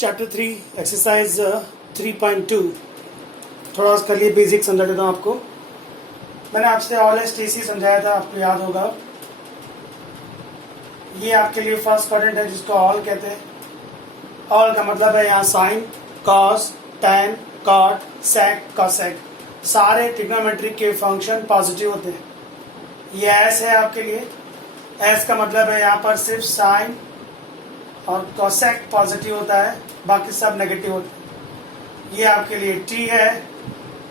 Chapter 3 exercise 3.2 थोड़ा उसका लिए बेसिक समझा देता हूँ आपको। मैंने आपसे ऑल एस टी सी समझाया था, आपको याद होगा। ये आपके लिए फर्स्ट क्वाड्रेंट है जिसको ऑल कहते हैं। ऑल का मतलब है यहाँ sign, cos, tan, cot, sec, cosec, सारे ट्रिग्नोमेट्रिक के फंक्शन पॉजिटिव होते हैं। ये एस है आपके लिए। एस का मतलब है यहाँ पर सिर्फ साइन और कॉसेक पॉजिटिव होता है, बाकी सब नेगेटिव होते हैं। ये आपके लिए टी है।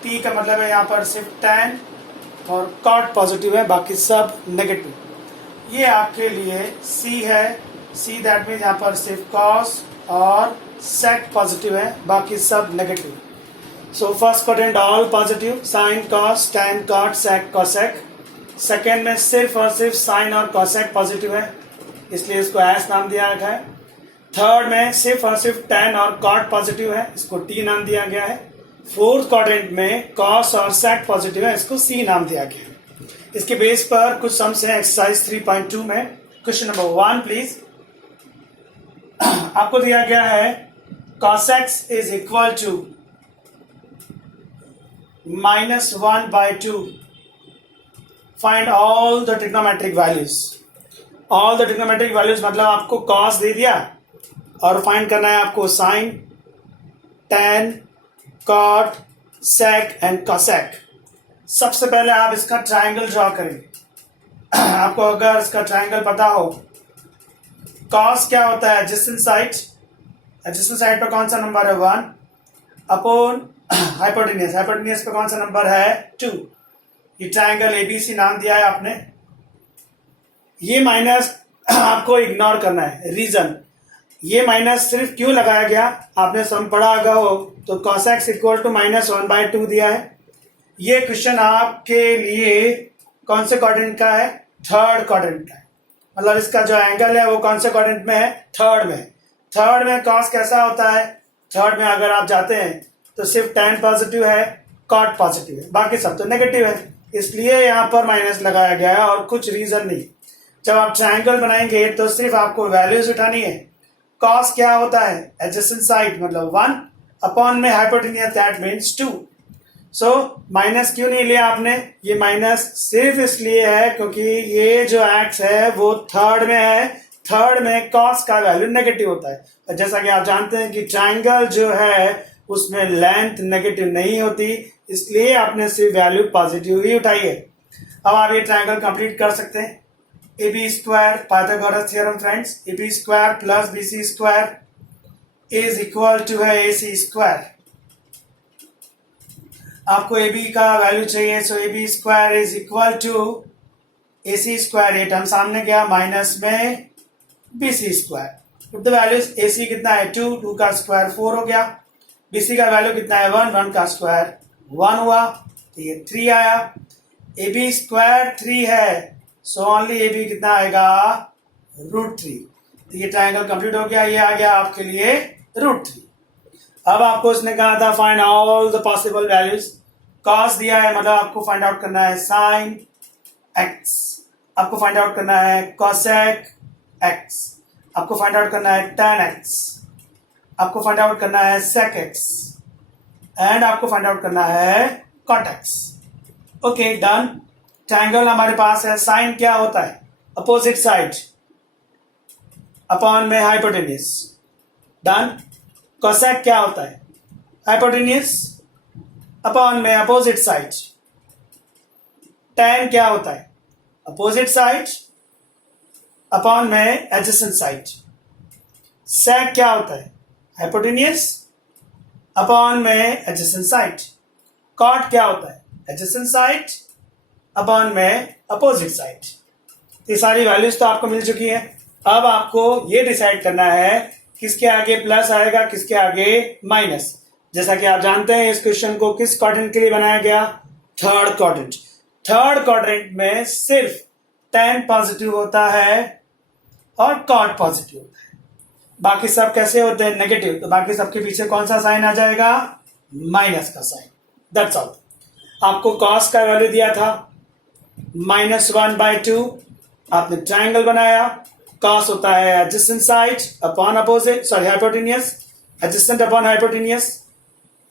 टी का मतलब है यहाँ पर सिर्फ टैन और कॉट पॉजिटिव है, बाकी सब नेगेटिव। ये आपके लिए सी है। सी दैट मीन्स यहाँ पर सिर्फ कॉस और सेक पॉजिटिव है, बाकी सब negative. So first quadrant all positive, sine, cos, tan, cot, sec, cosec. Second में सिर्फ और सिर्फ साइन और कॉसेक पॉजिटिव है, इसलिए इसको एस नाम दिया रखा है। थर्ड में सिर्फ और सिर्फ टैन और कॉट पॉजिटिव है, इसको टी नाम दिया गया है। फोर्थ क्वाड्रेंट में कॉस और सेक पॉजिटिव है, इसको सी नाम दिया गया है। इसके बेस पर कुछ सम्स हैं एक्सरसाइज 3.2 में। Question number 1 please. आपको दिया गया है cosec x is equal to -1/2। Find all the trigonometric values. All the trigonometric values मतलब आपको कॉस दे दिया और फाइंड करना है आपको sine, tan, cot, sec and cosec. सबसे पहले आप इसका ट्रायंगल ड्रॉ करेंगे। आपको अगर इसका ट्रायंगल पता हो, कॉस क्या होता है? Adjacent side. एडजेसेंट साइड पर कौन सा नंबर है? 1 अपॉन हाइपोटेन्यूज। हाइपोटेन्यूज पर कौन सा नंबर है? 2। ये ट्रायंगल एबीसी नाम दिया है आपने। ये माइनस आपको इग्नोर करना है। रीजन, ये माइनस सिर्फ क्यों लगाया गया? आपने सम पढ़ा अगर हो तो कॉसेक्स इक्वल टू -1/2 दिया है। ये क्वेश्चन आपके लिए कौन से क्वाड्रेंट का है? थर्ड क्वाड्रेंट का है। मतलब इसका जो एंगल है वो कौन से क्वाड्रेंट में है? थर्ड में। थर्ड में कॉस कैसा होता है? थर्ड में अगर आप जाते हैं तो सिर्फ टैन पॉजिटिव है, कॉट पॉजिटिव है, बाकी सब तो नेगेटिव है, इसलिए यहाँ पर माइनस लगाया गया है और कुछ रीजन नहीं। जब आप ट्रायंगल बनाएंगे तो सिर्फ आपको वैल्यूज उठानी है। कॉस क्या होता है? एडजेसेंट साइड मतलब 1 अपॉन में hypotenuse that means 2। So minus क्यों नहीं लिया आपने? ये माइनस सिर्फ इसलिए है क्योंकि ये जो एक्स है वो थर्ड में है। थर्ड में कॉस का वैल्यू नेगेटिव होता है। जैसा कि आप जानते हैं कि ट्रायंगल जो है उसमें लेंथ नेगेटिव नहीं होती, इसलिए आपने सिर्फ वैल्यू पॉजिटिव ही उठाई है। अब आप ये ट्रायंगल कंप्लीट कर सकते हैं। A B square, Pythagoras theorem friends, A B square plus B C square is equal to है ए सी स्क्वायर। आपको ए बी का वैल्यू चाहिए, so A B square is equal to A C square. ये term सामने गया, minus में B C square. The values A C कितना है? 2, 2 का स्क्वायर 4 हो गया। बी सी का वैल्यू कितना है? 1, 1 का स्क्वायर 1 हुआ, तो ये 3 आया। ए बी स्क्वायर 3 है, सो ओनली ए बी कितना आएगा? √3। तो ये ट्रायंगल कंप्लीट हो गया। ये आ गया आपके लिए √3। अब आपको इसने कहा था find all the possible values. Cos दिया है मतलब आपको फाइंड आउट करना है साइन एक्स, आपको फाइंड आउट करना है कॉसेक एक्स, आपको फाइंड आउट करना है टैन एक्स, आपको फाइंड आउट करना है सेक एक्स एंड आपको फाइंड आउट करना है cot x. Okay done. Triangle हमारे पास है। साइन क्या होता है? अपोजिट साइड अपॉन में हाइपोटेन्यूज। डन। कोसेक क्या होता है? हाइपोटेन्यूज अपॉन में अपोजिट साइड। टैन क्या होता है? अपोजिट साइड अपॉन में एडजेसेंट साइड। सेक क्या होता है? हाइपोटेन्यूज अपॉन में एडजेसेंट साइड। कॉट क्या होता है? एडजेसेंट साइड अपॉन में अपोजिट साइड। ये सारी वैल्यूज तो आपको मिल चुकी है। अब आपको ये डिसाइड करना है किसके आगे प्लस आएगा, किसके आगे माइनस। जैसा कि आप जानते हैं इस क्वेश्चन को किस क्वाड्रेंट के लिए बनाया गया? Third quadrant. थर्ड क्वाड्रेंट में सिर्फ टैन पॉजिटिव होता है और कॉट पॉजिटिव होता है, बाकी सब कैसे होते हैं? नेगेटिव। तो बाकी सबके पीछे कौन सा साइन आ जाएगा? माइनस का साइन। That's all. आपको कॉस का वैल्यू दिया था -1/2। आपने ट्रायंगल बनाया, कॉस होता है adjacent side upon opposite, sorry hypotenuse. Adjacent upon hypotenuse.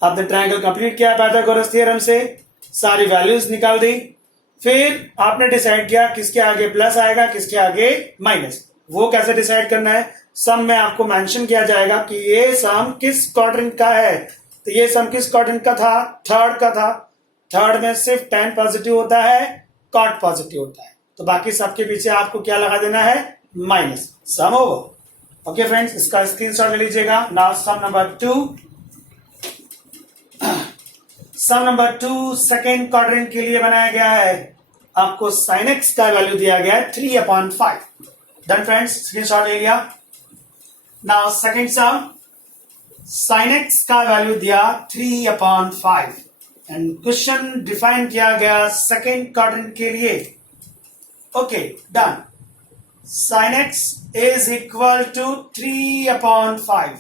आपने ट्रायंगल कंप्लीट किया पाइथागोरस थ्योरम से, सारी वैल्यूज निकाल दी, फिर आपने डिसाइड किया किसके आगे प्लस आएगा किसके आगे माइनस। वो कैसे डिसाइड करना है, सम में आपको मेंशन किया जाएगा कि ये सम किस क्वाड्रेंट का है। तो ये सम किस क्वाड्रेंट का था, थर्ड का था। थर्ड में सिर्फ tan पॉजिटिव होता है, cot पॉजिटिव होता है, तो बाकी सबके पीछे आपको क्या लगा देना है, minus. Sum over. Okay friends, इसका स्क्रीनशॉट ले लीजिएगा। Now sum number 2। Sum number 2 second quadrant के लिए बनाया गया है। आपको sin x का वैल्यू दिया गया है 3/5। डन फ्रेंड्स, स्क्रीनशॉट ले लिया। Now second sum, sin x का वैल्यू दिया 3/5 एंड क्वेश्चन डिफाइन किया गया सेकेंड क्वाड्रेंट के लिए। Okay done. sin x is equal to 3/5.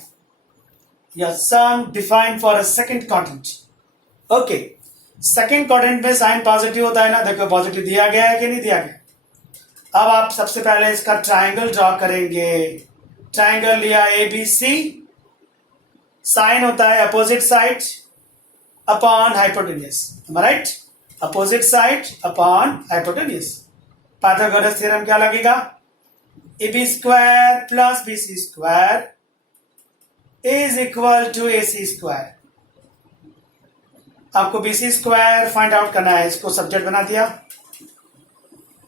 Your sum defined for a second quadrant. Okay, second quadrant में sign positive होता है ना, देखो पॉजिटिव दिया गया है कि नहीं दिया गया। अब आप सबसे पहले इसका ट्राइंगल ड्रॉ करेंगे। ट्राइंगल लिया ABC, साइन होता है opposite side upon hypotenuse, right, opposite side upon hypotenuse. Pythagoras theorem क्या लगेगा, AB square plus BC square is equal to AC square. आपको BC स्क्वायर फाइंड आउट करना है, इसको सब्जेक्ट बना दिया।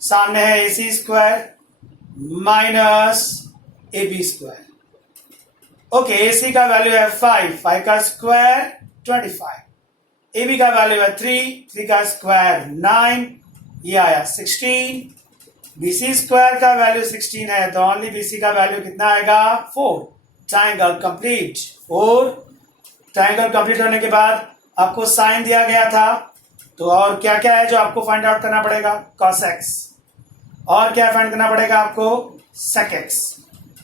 सामने है AC square minus AB square. Okay, AC का वैल्यू है 5 का स्क्वायर 25, AB का वैल्यू है 3 का स्क्वायर 9, ये आया 16। BC स्क्वायर का वैल्यू 16 है, तो ओनली BC का वैल्यू कितना आएगा, 4। Triangle complete. और ट्राइंगल कंप्लीट होने के बाद आपको साइन दिया गया था, तो और क्या क्या है जो आपको फाइंड आउट करना पड़ेगा, cos x, और क्या फाइंड करना पड़ेगा आपको, sec x,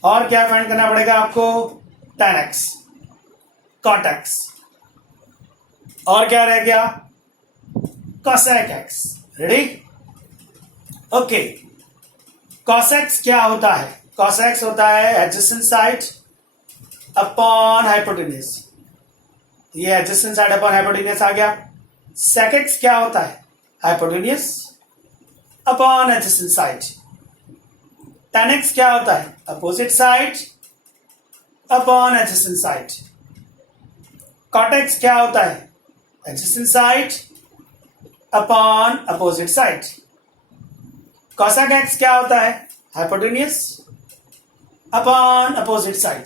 और क्या फाइंड करना पड़ेगा आपको, tan x, cot x, और क्या रह गया, cosec x। Ready? Okay, cos x क्या होता है, cos x होता है एडजेसेंट साइड अपॉन हाइपोटेन्यूस। ये एडजेसेंट साइड अपॉन हाइपोटेन्यूस आ गया। sec x क्या होता है, hypotenuse upon adjacent side. tan x क्या होता है, opposite side upon adjacent side. cot x क्या होता है, adjacent side upon opposite side. cosec x क्या होता है, हाइपोटेन्यूस अपॉन अपोजिट साइड।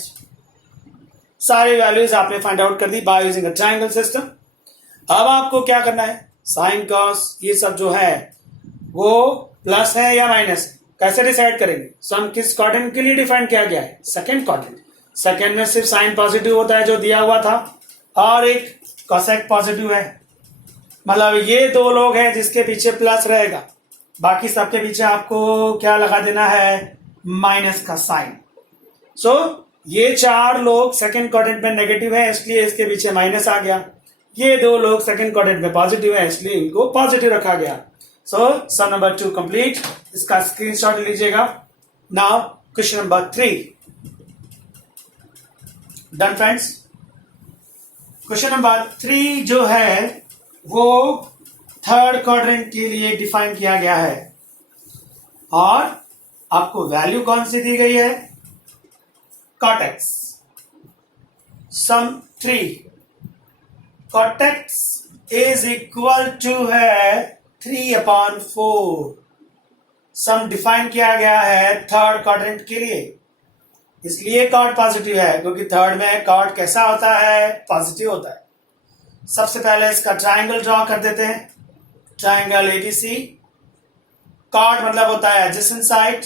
सारी वैल्यूज आपने फाइंड आउट कर दी by using a triangle system. अब आपको क्या करना है, साइन कॉस ये सब जो है वो प्लस है या माइनस है, कैसे डिसाइड करेंगे। सम किस क्वाड्रेंट के लिए डिफाइन किया गया है, सेकेंड क्वाड्रेंट। सेकेंड में सिर्फ साइन पॉजिटिव होता है जो दिया हुआ था, और एक कॉसेक पॉजिटिव है, मतलब ये दो लोग हैं जिसके पीछे प्लस रहेगा, बाकी सबके पीछे आपको क्या लगा देना है, माइनस का साइन। सो ये चार लोग सेकंड क्वाड्रेंट में नेगेटिव है, इसलिए इसके पीछे माइनस आ गया। ये दो लोग सेकंड क्वाड्रेंट में पॉजिटिव है, इसलिए इनको पॉजिटिव रखा गया। सो सम नंबर 2 कंप्लीट। इसका स्क्रीनशॉट लीजिएगा। Now question number 3 done friends. Question number 3 जो है वो थर्ड क्वाड्रेंट के लिए डिफाइन किया गया है, और आपको वैल्यू कौन सी दी गई है, cot x। Some 3 cot x is equal to है 3/4। सम डिफाइन किया गया है थर्ड क्वाड्रेंट के लिए, इसलिए cot पॉजिटिव है, क्योंकि थर्ड में cot कैसा होता है, पॉजिटिव होता है। सबसे पहले इसका ट्राइंगल ड्रॉ कर देते हैं। ट्राइंगल ABC, cot मतलब होता है adjacent side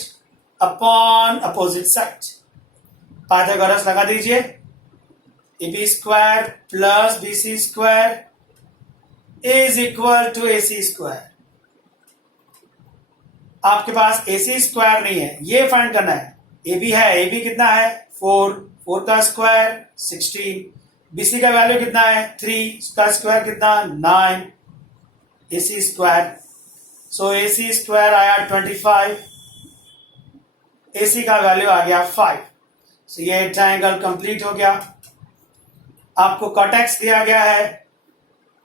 upon opposite side. Pythagoras लगा दीजिए। AB square plus BC square is equal to AC square. आपके पास AC स्क्वायर नहीं है, ये फाइंड करना है। AB है, AB कितना है, 4 का स्क्वायर 16। BC का वैल्यू कितना है, 3 का स्क्वायर कितना, 9। AC square, so AC square आया 25, AC का वैल्यू आ गया 5। तो ये ट्राइंगल कंप्लीट हो गया। आपको cot x दिया गया है,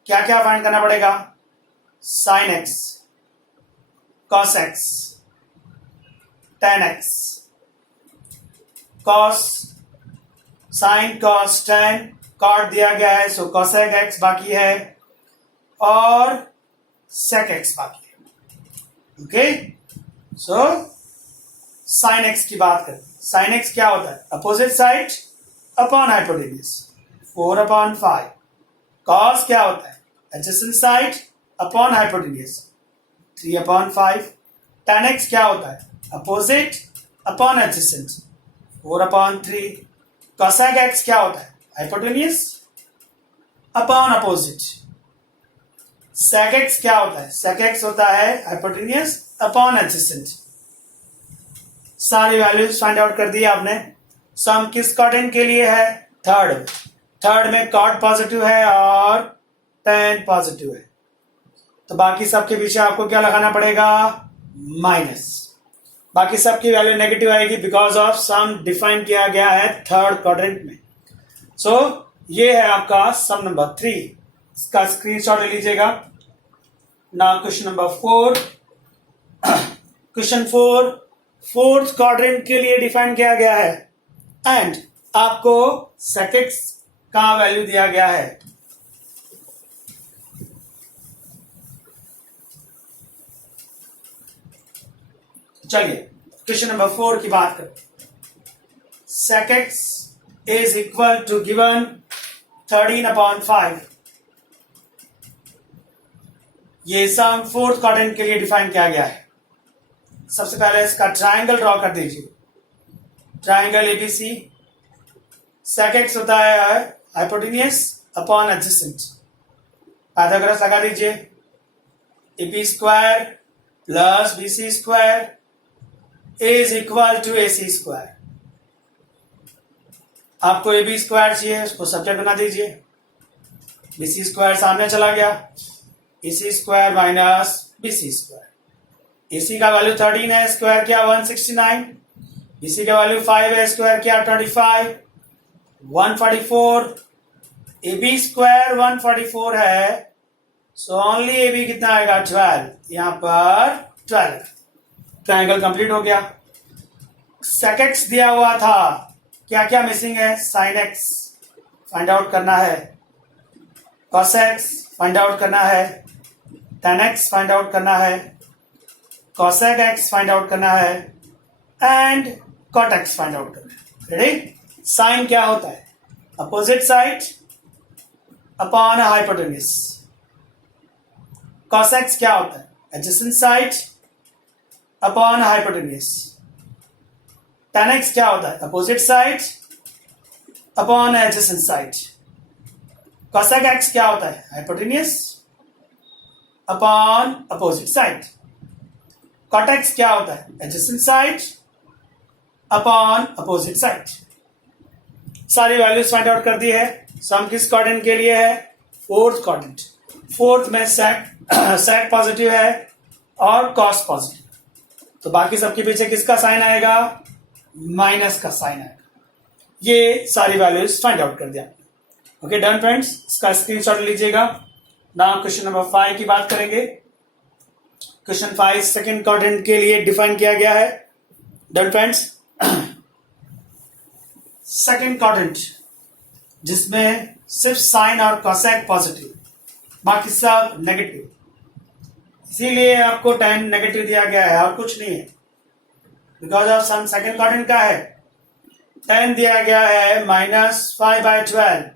क्या क्या फाइंड करना पड़ेगा? sin x, cos x, tan x, cos, sin, cos, tan, cot दिया गया है, सो cosec x बाकी है और sec x बाकी है. ओके, सो sin x की बात करें. sin x क्या होता है? Opposite side upon hypotenuse, 4/5. cos क्या होता है? Adjacent side upon hypotenuse, 3/5. tan x क्या होता है? Opposite upon adjacent, 4/3. cosec x क्या होता है? Hypotenuse upon opposite. sec x क्या होता है? sec x होता है हाइपोटेन्यूज अपॉन एडजेसेंट. सारी वैल्यूज फाइंड आउट कर दी आपने. सम किस क्वाड्रेंट के लिए है? थर्ड में cot पॉजिटिव है और tan पॉजिटिव है, तो बाकी सबके पीछे आपको क्या लगाना पड़ेगा? माइनस. बाकी सबकी वैल्यू नेगेटिव आएगी बिकॉज ऑफ सम डिफाइन किया गया है थर्ड क्वाड्रेंट में. सो ये है आपका सम नंबर 3. इसका स्क्रीनशॉट ले लीजिएगा. Now question number 4. Question 4 fourth quadrant के लिए डिफाइन किया गया है एंड आपको sec x का वैल्यू दिया गया है. चलिए क्वेश्चन नंबर 4 की बात करें. sec x is equal to given 13/5. ये सम फोर्थ क्वाड्रेंट के लिए डिफाइन किया गया है. सबसे पहले इसका ट्राइंगल ड्रॉ कर दीजिए. Triangle ABC. sec x होता है हाइपोटेन्यूज अपॉन एडजेसेंट. पाइथागोरस लगा दीजिए. ab square plus bc square is equal to ac square. आपको ab स्क्वायर चाहिए, उसको सब्जेक्ट बना दीजिए. bc स्क्वायर सामने चला गया, ac square minus bc square. AC का वैल्यू 13 है, स्क्वायर किया 169. BC का वैल्यू 5 है, स्क्वायर किया 25, 144. AB स्क्वायर 144 है, सो ओनली AB कितना आएगा? 12. यहां पर 12. ट्राइंगल कंप्लीट हो गया. sec x दिया हुआ था, क्या क्या मिसिंग है? sin x फाइंड आउट करना है, cos x फाइंड आउट करना है, tan x फाइंड आउट करना है, cosec x फाइंड आउट करना है and cot x find out करना है. रेडी? साइन क्या होता है? Opposite side upon hypotenuse. cos x क्या होता है? Adjacent side upon hypotenuse. tan x क्या होता है? Opposite side upon adjacent side. cosec x क्या होता है? Hypotenuse upon opposite side. cot x क्या होता है? Adjacent side upon opposite side. सारी वैल्यूज फाइंड आउट कर दी है. सम किस क्वाड्रेंट के लिए है? Fourth quadrant. फोर्थ में sec पॉजिटिव है और cos पॉजिटिव, तो बाकी सबके पीछे किसका साइन आएगा? माइनस का साइन आएगा. ये सारी वैल्यूज फाइंड आउट कर दिया. ओके डन फ्रेंड्स, इसका स्क्रीनशॉट लीजिएगा. नाउ क्वेश्चन नंबर 5 की बात करेंगे. क्वेश्चन 5 सेकेंड क्वाड्रेंट के लिए डिफाइन किया गया है. डन फ्रेंड्स, सेकेंड क्वाड्रेंट जिसमें सिर्फ साइन और cosec पॉजिटिव, बाकी सब नेगेटिव, इसीलिए आपको tan नेगेटिव दिया गया है और कुछ नहीं है. Because of some second quadrant का है, tan दिया गया है -5/12.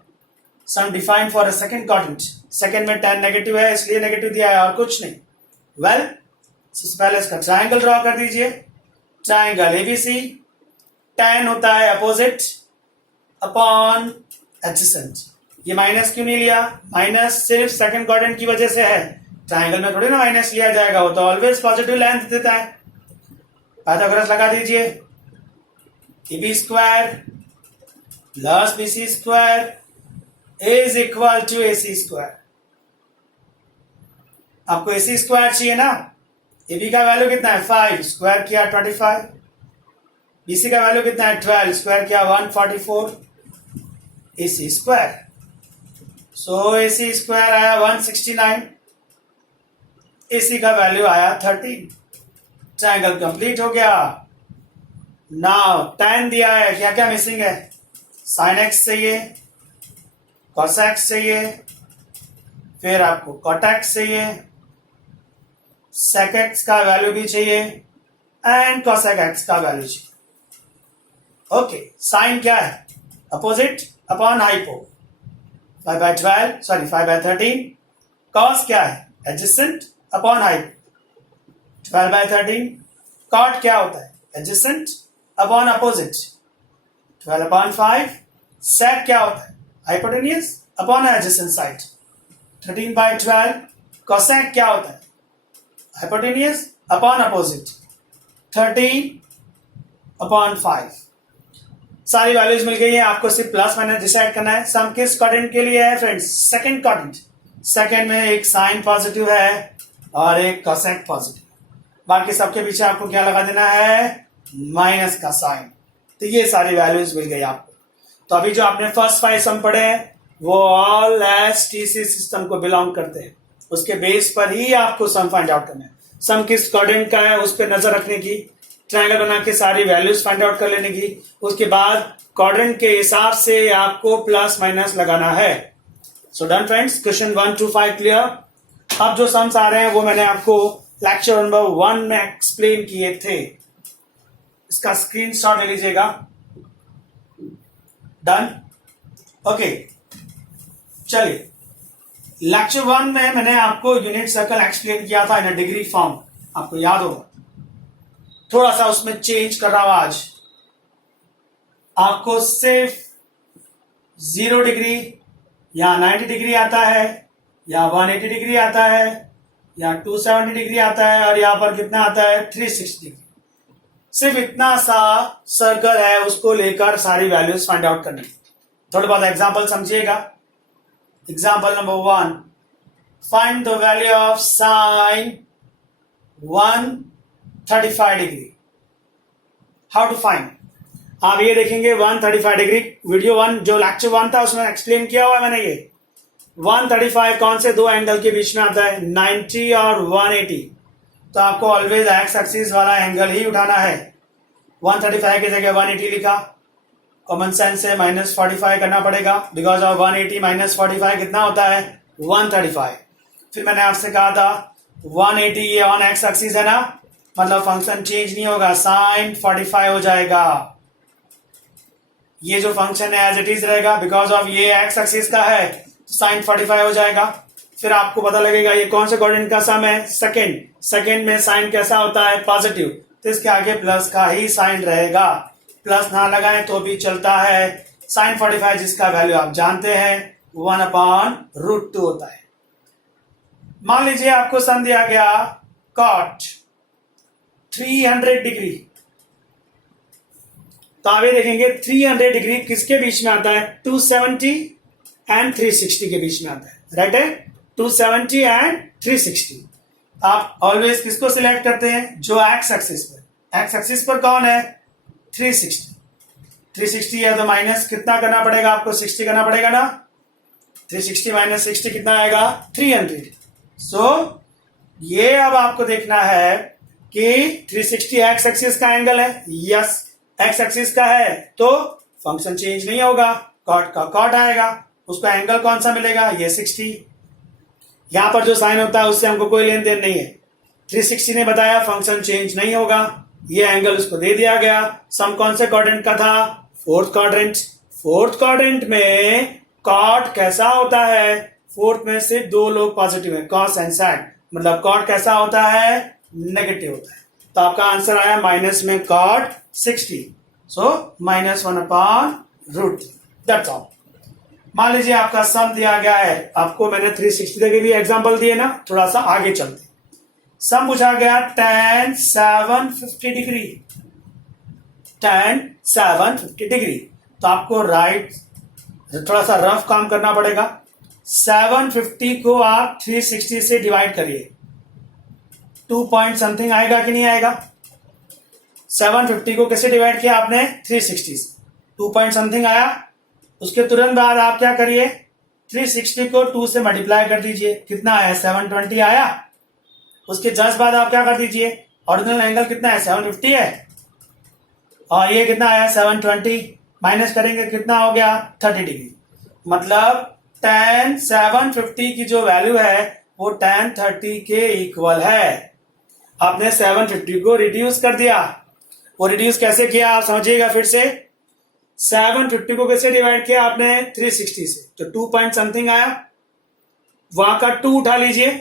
Some define for a second quadrant. Second में tan नेगेटिव है इसलिए नेगेटिव दिया है और कुछ नहीं. वेल, सबसे पहले इसका ट्राइंगल ड्रॉ कर दीजिए. Triangle ABC. tan होता है अपोजिट अपॉन एडजेसेंट. ये माइनस क्यों नहीं लिया? माइनस सिर्फ सेकंड क्वाड्रेंट की वजह से है. ट्राइंगल में थोड़ी ना माइनस लिया जाएगा, वो तो ऑलवेज पॉजिटिव लेंथ देता है. पाइथागोरस लगा दीजिए. ab square plus bc square is equal to ac square. आपको ac स्क्वायर चाहिए ना. ab का वैल्यू कितना है? 5, स्क्वायर किया 25. bc का वैल्यू कितना है? 12, स्क्वायर किया 144. ac square. So AC square आया 169, AC का वैल्यू आया 13। ट्रायंगल कंप्लीट हो गया। नाउ tan दिया है, क्या क्या मिसिंग है? sin x चाहिए, cos x चाहिए, फिर आपको cot x चाहिए, sec x का वैल्यू भी चाहिए एंड cosec x का वैल्यू चाहिए। ओके, साइन क्या है? Opposite upon hypo, 5/13। कॉस क्या है? Adjacent upon hypo, 12/13। कॉट क्या होता है? Adjacent upon opposite, 12/5। सेक क्या होता है? Hypotenuse upon adjacent side, 13/12। Cosec क्या होता है? Hypotenuse upon opposite, 13/5। सारी वैल्यूज मिल गई है, आपको सिर्फ प्लस माइनस डिसाइड करना है। सम किस क्वाड्रेंट के लिए है फ्रेंड्स? Second quadrant. सेकंड में एक साइन पॉजिटिव है और एक कोसेक पॉजिटिव। बाकी सबके पीछे आपको क्या लगा देना है? माइनस का साइन। तो ये सारी वैल्यूज मिल गई आपको। तो अभी जो आपने फर्स्ट 5 सम पढ़े हैं वो ऑल एसटीसी सिस्टम को बिलोंग करते हैं। उसके बेस पर ही आपको सम फाइंड आउट करना है। सम किस क्वाड्रेंट का है उस पर नजर रखने की, ट्रायंगल बना के सारी वैल्यूज फाइंड आउट कर लेने की, उसके बाद क्वाड्रेंट के हिसाब से आपको प्लस माइनस लगाना है। So done friends, question 1 to 5 clear. अब जो सम्स आ रहे हैं वो मैंने आपको लेक्चर नंबर 1 में एक्सप्लेन किए थे, इसका स्क्रीनशॉट ले लीजिएगा। Done, okay. चलिए, लेक्चर 1 में मैंने आपको यूनिट सर्कल एक्सप्लेन किया था इन अ डिग्री फॉर्म, आपको याद होगा। थोड़ा सा उसमें चेंज कर रहा हूं आज। आपको सिर्फ 0 डिग्री या 90 डिग्री आता है, या 180 डिग्री आता है, या 270 डिग्री आता है, और यहां पर कितना आता है? 360 डिग्री। सिर्फ इतना सा सर्कल है, उसको लेकर सारी वैल्यूज फाइंड आउट करनी। थोड़ा बहुत एग्जांपल समझिएगा। Example number 1, find the value of sine 135 degree. How to find? आप ये देखेंगे 135 डिग्री, वीडियो 1 जो लेक्चर 1 था उसमें एक्सप्लेन किया हुआ है मैंने। ये 135 कौन से दो एंगल के बीच में आता है? 90 और 180। तो आपको ऑलवेज एक्स एक्सिस वाला एंगल ही उठाना है। 135 की जगह 180 लिखा, कॉमन सेंस से -45 करना पड़ेगा, बिकॉज ऑफ 180 - 45 कितना होता है? 135। फिर मैंने आपसे कहा था 180 ये ऑन एक्स एक्सिस है ना, मतलब फंक्शन चेंज नहीं होगा, साइन 45 हो जाएगा। ये जो फंक्शन है एज इट इज रहेगा, बिकॉज ऑफ ये एक्स एक्सिस का है, साइन 45 हो जाएगा। फिर आपको पता लगेगा ये कौन से क्वाड्रेंट का सम है? सेकंड। सेकंड में साइन कैसा होता है? पॉजिटिव, तो इसके आगे प्लस का ही साइन रहेगा। प्लस ना लगाएं तो भी चलता है। साइन 45 जिसका वैल्यू आप जानते हैं 1/√2 होता है। मान लीजिए आपको सम दिया गया कॉट 300 डिग्री, तो आप ये देखेंगे 300 डिग्री किसके बीच में आता है? 270 एंड 360 के बीच में आता है, राइट है? 270 एंड 360। आप ऑलवेज किसको सिलेक्ट करते हैं? जो एक्स एक्सिस पर। एक्स एक्सिस पर कौन है? 360। 360 है तो माइनस कितना करना पड़ेगा आपको? 60 करना पड़ेगा ना। 360 - 60 कितना आएगा? 300। सो ये अब आपको देखना है कि 360 एक्स एक्सिस का एंगल है। यस, एक्स एक्सिस का है तो फंक्शन चेंज नहीं होगा, कॉट का कॉट आएगा। उसका एंगल कौन सा मिलेगा? ये 60। यहां पर जो साइन होता है उससे हमको कोई लेन देन नहीं है। 360 ने बताया फंक्शन चेंज नहीं होगा, ये एंगल उसको दे दिया गया। सम कौन से क्वाड्रेंट का था? Fourth quadrant. फोर्थ क्वाड्रेंट में कॉट कैसा होता है? फोर्थ में से दो लोग पॉजिटिव है, कॉस एंड सैक, मतलब कॉट कैसा होता है? नेगेटिव होता है। तो आपका आंसर आया माइनस में कॉट 60, सो -1/√3। That's all. मान लीजिए आपका सम दिया गया है, आपको मैंने 360 के भी एग्जांपल दिए ना, थोड़ा सा आगे चलते। सम पूछा गया tan 750 डिग्री। tan 750 डिग्री, तो आपको राइट थोड़ा सा रफ काम करना पड़ेगा। 750 को आप 360 से डिवाइड करिए, 2 पॉइंट समथिंग आएगा कि नहीं आएगा? 750 को कैसे डिवाइड किया आपने? 360 से, 2 पॉइंट समथिंग आया। उसके तुरंत बाद आप क्या करिए? 360 को 2 से मल्टीप्लाई कर दीजिए, कितना आया 720 आया। उसके जस्ट बाद आप क्या कर दीजिए, ओरिजिनल एंगल कितना है 750 है, और ये कितना आया 720, माइनस करेंगे कितना हो गया 30 डिग्री। मतलब tan 750 की जो वैल्यू है वो tan 30 के इक्वल है। आपने 750 को रिड्यूस कर दिया। वो रिड्यूस कैसे किया आप समझिएगा फिर से। 750 को कैसे डिवाइड किया आपने 360 से, तो 2 पॉइंट समथिंग आया, वहां का 2 उठा लीजिए,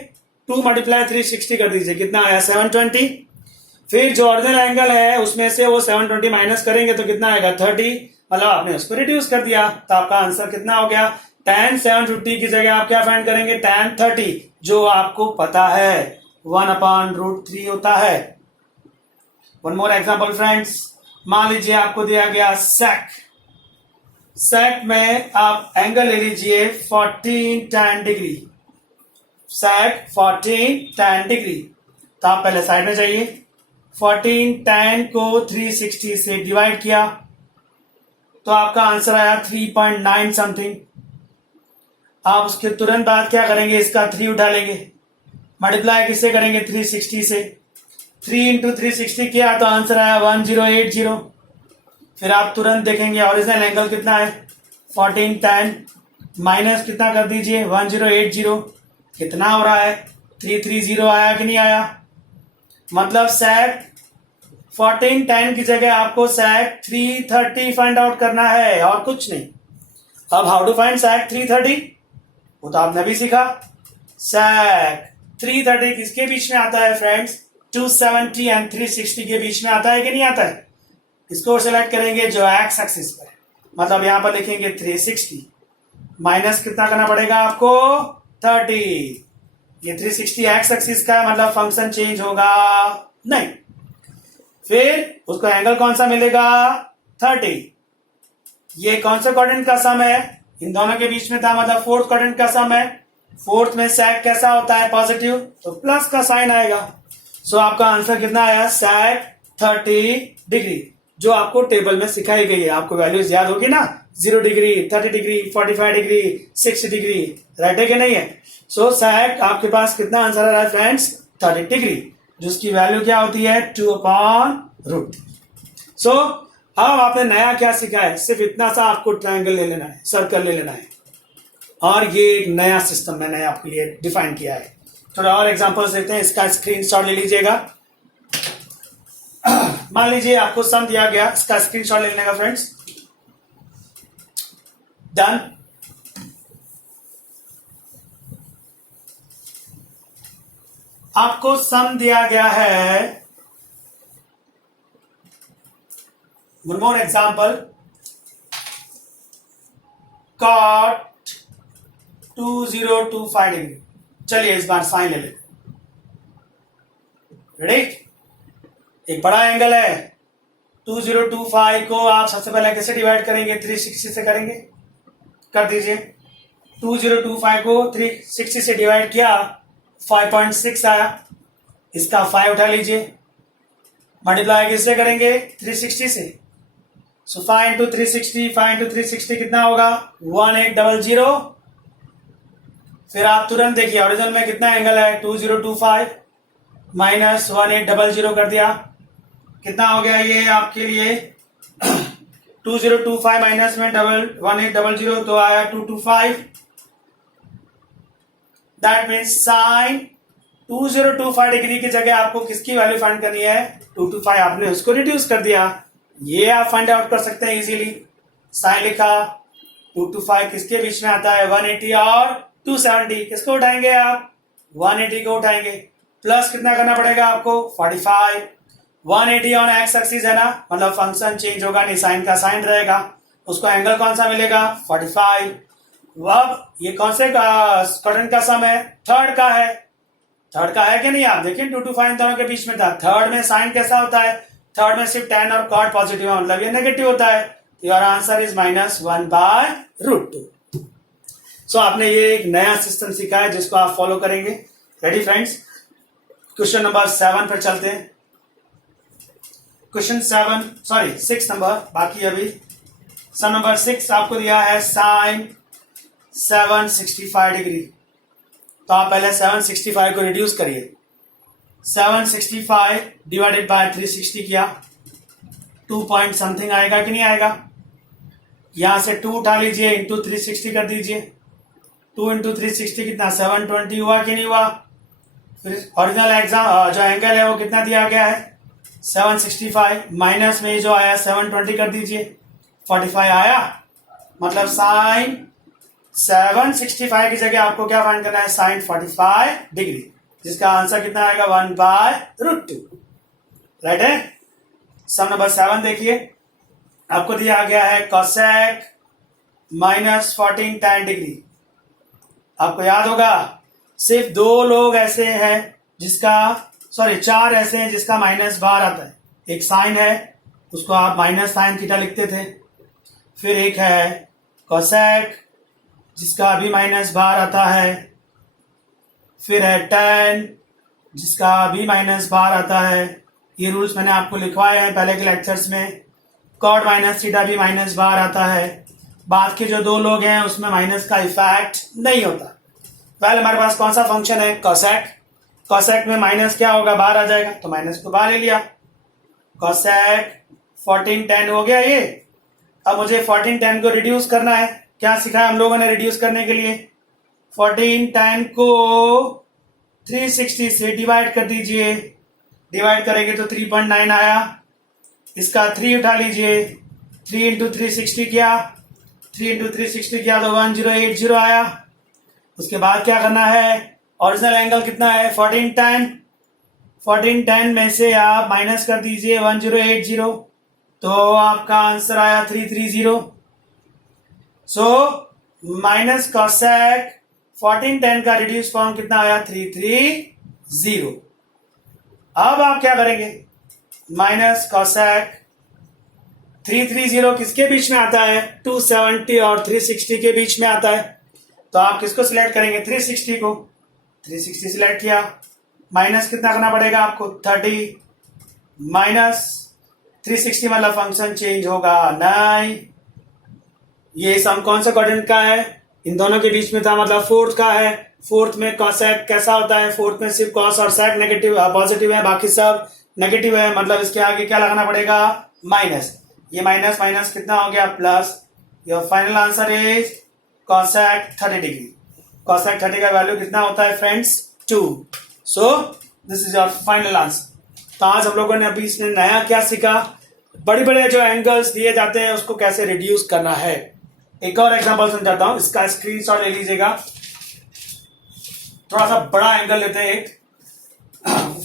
2 मल्टीप्लाई 360 कर दीजिए, कितना आया 720। फिर जो ओरिजिनल एंगल है उसमें से वो 720 माइनस करेंगे तो कितना आएगा 30, मतलब आपने उसको रिड्यूस कर दिया। तो आपका आंसर कितना हो गया, tan 750 की जगह आप क्या फाइंड करेंगे tan 30, जो आपको पता है 1/√3 होता है। वन मोर एग्जाम्पल फ्रेंड्स, मान लीजिए आपको दिया गया सेक में आप एंगल ले लीजिए 14 tan डिग्री, सेक 14 tan डिग्री। तो आप पहले साइड में जाइए, 14 tan को 360 से डिवाइड किया तो आपका आंसर आया 3.9 समथिंग। आप उसके तुरंत बाद क्या करेंगे, इसका 3 उठा लेंगे, मल्टीप्लाई किससे करेंगे 360 से, 3 इंटू 360 किया तो आंसर आया 1080। फिर आप तुरंत देखेंगे ओरिजिनल एंगल कितना है 14 tan, माइनस कितना कर दीजिए 1080, कितना हो रहा है 330 आया कि नहीं आया। मतलब sec 14 tan की जगह आपको sec 330 फाइंड आउट करना है और कुछ नहीं। अब हाउ टू फाइंड sec 330, वो तो आपने भी सीखा। sec 330 किसके बीच में आता है फ्रेंड्स, 270 एंड 360 के बीच में आता है कि नहीं आता है। इसको सेलेक्ट करेंगे जो एक्स एक्सिस पर, मतलब यहां पर लिखेंगे 360, माइनस कितना करना पड़ेगा आपको 30। ये 360 एक्स एक्सिस का है, मतलब फंक्शन चेंज होगा नहीं। फिर उसको एंगल कौन सा मिलेगा 30। ये कौन सा क्वाड्रेंट का सम है, इन दोनों के बीच में था, मतलब फोर्थ क्वाड्रेंट का सम है। फोर्थ में sec कैसा होता है पॉजिटिव, तो प्लस का साइन आएगा। सो आपका आंसर कितना आया sec 30 डिग्री, जो आपको टेबल में सिखाई गई है। आपको वैल्यूज याद होगी ना, 0 degree, 30 degree, 45 degree, 60 degree, right है कि नहीं है। सो sec आपके पास कितना आंसर आ रहा है फ्रेंड्स 30 डिग्री, जिसकी वैल्यू क्या होती है 2/√। सो अब आपने नया क्या सीखा है, सिर्फ इतना सा आपको ट्रायंगल ले लेना है, सर्कल ले लेना है, और ये एक नया सिस्टम मैंने आपके लिए डिफाइन किया है। थोड़ा और एग्जांपल्स देखते हैं, इसका स्क्रीनशॉट ले लीजिएगा। मान लीजिए आपको सम दिया गया, इसका स्क्रीनशॉट ले लेने का फ्रेंड्स। डन। आपको सम दिया गया है, one more example, cot 2025 degree. चलिए इस बार साइन ले लेते, रेडी। एक बड़ा एंगल है 2025 को आप सबसे पहले कैसे डिवाइड करेंगे 360 से करेंगे, कर दीजिए। 2025 को 360 से डिवाइड किया 5.6 आया, इसका 5 उठा लीजिए, मल्टीप्लाई किससे करेंगे 360 से। सो 5 इंटू 360, 5 इंटू 360 कितना होगा 1800। फिर आप तुरंत देखिए ओरिजिनल में कितना एंगल है 2025 माइनस 1800 कर दिया, कितना हो गया ये आपके लिए 2025 माइनस में 1800 तो आया 225। दैट मीन्स साइन 2025 डिग्री की जगह आपको किसकी वैल्यू फाइंड करनी है 225, आपने उसको रिड्यूस कर दिया। ये आप फाइंड आउट कर सकते हैं इजीली। साइन लिखा, 225 किसके बीच में आता है 180 और 270, किसको उठाएंगे आप 180 को उठाएंगे, प्लस कितना करना पड़ेगा आपको 45। 180 ऑन एक्स एक्सिस है ना, मतलब फंक्शन चेंज होगा नहीं, साइन का साइन रहेगा, उसको एंगल कौन सा मिलेगा 45। अब ये कौन से क्वाड्रेंट का सम है, थर्ड का है। थर्ड का है कि नहीं, आप देखिए 2 to 5 दोनों के बीच में था। थर्ड में साइन कैसा होता है, थर्ड में सिर्फ tan और cot पॉजिटिव है, मतलब ये नेगेटिव होता है। Your answer is -1/√2। सो आपने ये एक नया सिस्टम सीखा है जिसको आप फॉलो करेंगे। रेडी फ्रेंड्स, क्वेश्चन नंबर 7 पर चलते हैं। क्वेश्चन 6 नंबर बाकी अभी। सम नंबर 6 आपको दिया है साइन 765 डिग्री। तो आप पहले 765 को रिड्यूस करिए। 765 डिवाइडेड बाय 360 किया, 2 पॉइंट समथिंग आएगा कि नहीं आएगा? यहां से 2 उठा लीजिए, इंटू 360 कर दीजिए। 2 इंटू 360 कितना? 720 हुआ कि नहीं हुआ? फिर ओरिजिनल एग्जाम जो एंगल है वो कितना दिया गया है? 765 माइनस में जो आया 720 कर दीजिए, 45 आया। मतलब साइन 765 की जगह आपको क्या फाइंड करना है? साइन 45 डिग्री, जिसका आंसर कितना आएगा? 1/√2। राइट है। सम नंबर 7 देखिए, आपको दिया गया है कोसेक माइनस 14 tan डिग्री। आपको याद होगा सिर्फ 2 लोग ऐसे हैं जिसका, सॉरी 4 ऐसे हैं जिसका माइनस बाहर आता है। एक साइन है, उसको आप माइनस साइन थीटा लिखते थे। फिर एक है कोसेक, जिसका भी माइनस बाहर आता है। फिर है tan, जिसका भी माइनस बाहर आता है। ये रूल्स मैंने आपको लिखवाए हैं पहले के लेक्चर्स में। कॉट माइनस थीटा भी माइनस बाहर आता है। बाद के जो 2 लोग हैं उसमें माइनस का इफेक्ट नहीं होता। पहले हमारे पास कौन सा फंक्शन है? कोसेक। कोसेक में माइनस क्या होगा? बाहर आ जाएगा, तो माइनस को बाहर ले लिया। कोसेक 14 tan हो गया ये। अब मुझे 14 tan को रिड्यूस करना है। क्या सिखाया हम लोगों ने रिड्यूस करने के लिए? 14 tan को 360 से डिवाइड कर दीजिए। डिवाइड करेंगे तो 3.9 आया। इसका 3 उठा लीजिए, 3 इंटू 360 किया, 3 इंटू 360 किया तो 1080 आया। उसके बाद क्या करना है? ओरिजिनल एंगल कितना है? 14 tan। 14 tan में से आप माइनस कर दीजिए 1080, तो आपका आंसर आया 330। सो माइनस कोसेक 14 tan का रिड्यूस फॉर्म कितना आया? 330। अब आप क्या करेंगे? माइनस कोसेक 330 किसके बीच में आता है? 270 और 360 के बीच में आता है। तो आप किसको सिलेक्ट करेंगे? 360 को। 360 सिलेक्ट किया, माइनस कितना करना पड़ेगा आपको? 30 माइनस 360, मतलब फंक्शन चेंज होगा नहीं। ये सम कौन सा क्वाड्रेंट का है? इन दोनों के बीच में था, मतलब फोर्थ का है। फोर्थ में कोसेक कैसा होता है? फोर्थ में सिर्फ कॉस और सेक नेगेटिव पॉजिटिव है, बाकी सब नेगेटिव है। मतलब इसके आगे क्या लगाना पड़ेगा? माइनस। ये माइनस माइनस कितना हो गया? Plus. Your final answer is cosec 30 degree. Cosec 30 का वैल्यू कितना होता है friends? 2। So this is your final answer. तो आज हम लोगों ने अभी इसमें नया क्या सीखा? बड़े बड़े जो एंगल्स दिए जाते हैं उसको कैसे रिड्यूस करना है। एक और एग्जांपल समझाता हूं, इसका स्क्रीनशॉट ले लीजिएगा। थोड़ा सा बड़ा एंगल लेते हैं, एक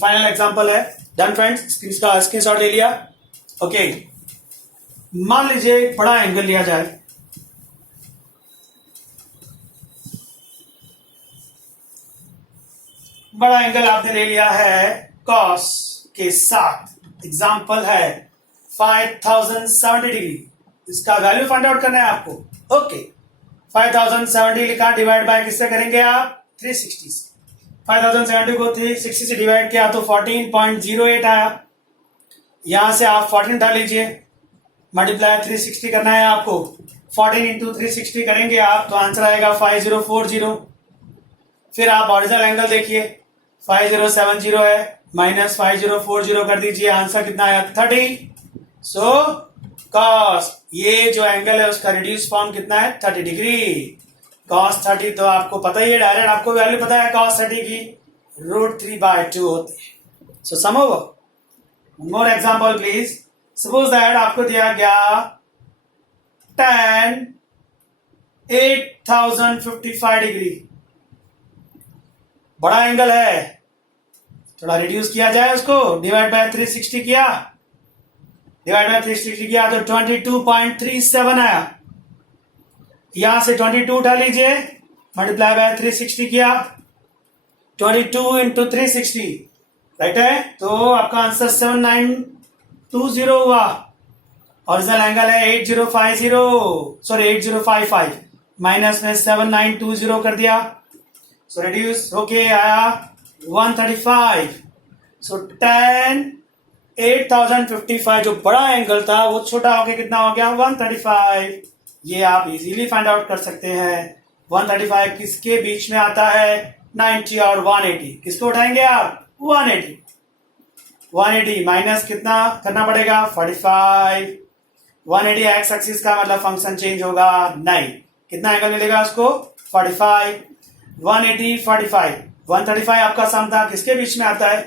फाइनल एग्जांपल है। डन फ्रेंड्स, इसका स्क्रीनशॉट ले लिया। ओके, मान लीजिए एक बड़ा एंगल लिया जाए। बड़ा एंगल आपने ले लिया है कॉस के साथ। एग्जांपल है 5070 डिग्री। इसका वैल्यू फाइंड आउट करना है आपको। ओके, 5070 लिखा, डिवाइड बाय किससे करेंगे आप? 360 से। 5070 को 360 से डिवाइड किया तो 14.08 आया। यहां से आप 14 उठा लीजिए, मल्टीप्लाई 360 करना है आपको। 14 इंटू 360 करेंगे आप तो आंसर आएगा 5040। फिर आप ओरिजिनल एंगल देखिए, 5070 है, माइनस 5040 कर दीजिए, आंसर कितना आया? 30। सो कॉस, ये जो एंगल है उसका रिड्यूस फॉर्म कितना है? 30 डिग्री। कॉस 30 तो आपको पता ही है, डायरेक्ट आपको वैल्यू पता है कॉस 30 की, √3/2 होती है। So some over. More example please. Suppose that आपको दिया गया tan 8055 डिग्री। बड़ा एंगल है, थोड़ा रिड्यूस किया जाए उसको। डिवाइड बाय 360 किया, डिवाइड बाय 360 किया तो 22.37 आया। यहां से 22 उठा लीजिए, मल्टीप्लाई बाय 360 किया, 22 इंटू 360, राइट है। तो आपका आंसर 7920 हुआ। ओरिजिनल एंगल है 8055, माइनस में 7920 कर दिया। सो रिड्यूस होके आया 135। सो tan 8055 जो बड़ा एंगल था वो छोटा होके कितना हो गया? 135। ये आप इजीली फाइंड आउट कर सकते हैं। 135 किसके बीच में आता है? 90 और 180। किसको उठाएंगे आप? 180। 180 माइनस कितना करना पड़ेगा? 45। 180 एक्स एक्सिस का मतलब फंक्शन चेंज होगा नहीं। कितना एंगल मिलेगा उसको? 45। 180 45 135 आपका सम था, किसके बीच में आता है?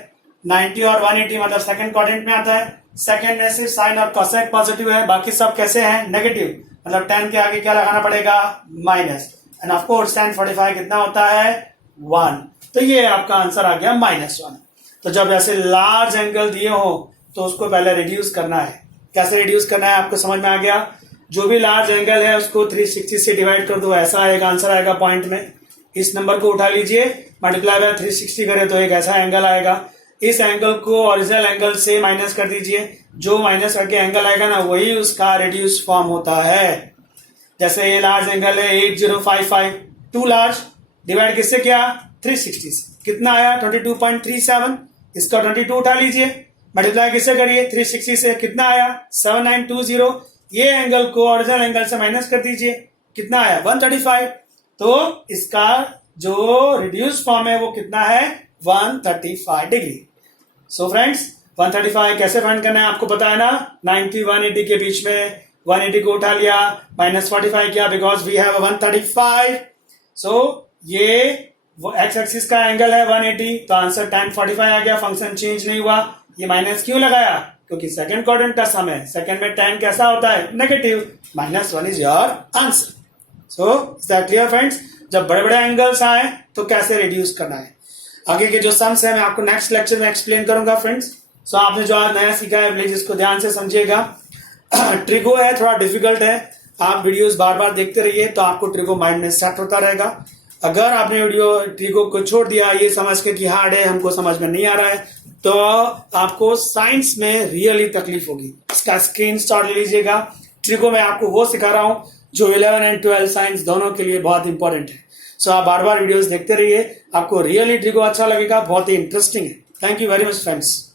90 और 180 मतलब सेकंड क्वाड्रेंट में आता है। सेकंड में सिर्फ साइन और कोसेक पॉजिटिव है, बाकी सब कैसे हैं? नेगेटिव। मतलब 10 के आगे क्या लगाना पड़ेगा? Minus. End of course tan 45 कितना होता है? 1। तो ये आपका आंसर आ गया -1। तो जब ऐसे लार्ज एंगल दिए हो तो उसको पहले रिड्यूस करना है। कैसे रिड्यूस करना है आपको समझ में आ गया? जो भी लार्ज एंगल है उसको 360 से डिवाइड कर दो, ऐसा आएगा आंसर आएगा पॉइंट में। इस नंबर को उठा लीजिए, मल्टीप्लाई बाय 360 करें तो एक ऐसा एंगल आएगा। इस एंगल को ओरिजिनल एंगल से माइनस कर दीजिए, जो माइनस करके एंगल आएगा ना वही उसका रिड्यूस फॉर्म होता है। जैसे ये लार्ज एंगल है 8055, टू लार्ज डिवाइड किससे किया? 360 से। कितना आया? 22.37। इसका 22 उठा लीजिए, मल्टीप्लाई किससे करिए? 360 से। कितना आया? 7920। ये एंगल को ओरिजिनल एंगल से माइनस कर दीजिए, कितना आया? 135। तो इसका जो रिड्यूस फॉर्म है वो कितना है? 135 डिग्री। सो फ्रेंड्स 135 कैसे फाइंड करना है आपको पता है ना? 90 180 के बीच में 180 को उठा लिया, -45 किया बिकॉज वी हैव 135। सो ये वो एक्स एक्सिस का एंगल है 180, तो आंसर tan 45 आ गया। फंक्शन चेंज नहीं हुआ। ये माइनस क्यों लगाया? क्योंकि सेकंड क्वाड्रेंट का सम है, सेकंड में tan कैसा होता है? Negative. -1 is your answer. So is that clear friends? जब बड़े बड़े एंगल्स आए तो कैसे रिड्यूस करना है। आगे के जो सम्स है मैं आपको नेक्स्ट लेक्चर में एक्सप्लेन करूंगा फ्रेंड्स। सो आपने जो आज नया सीखा है प्लीज इसको ध्यान से समझिएगा। ट्रिगो है, थोड़ा डिफिकल्ट है, आप वीडियोस बार बार देखते रहिए तो आपको ट्रिगो माइंड में सेट होता रहेगा। अगर आपने वीडियो ट्रिगो को छोड़ दिया ये समझ के कि हार्ड है, हमको समझ में नहीं आ रहा है, तो आपको साइंस में रियली तकलीफ होगी। इसका स्क्रीनशॉट ले लीजिएगा। ट्रिगो में आपको वो सिखा रहा हूं जो 11 एंड 12 साइंस दोनों के लिए बहुत इंपॉर्टेंट है। सो आप बार बार वीडियोस देखते रहिए, आपको रियली ट्रिगो अच्छा लगेगा, बहुत ही इंटरेस्टिंग है। Thank you very much friends.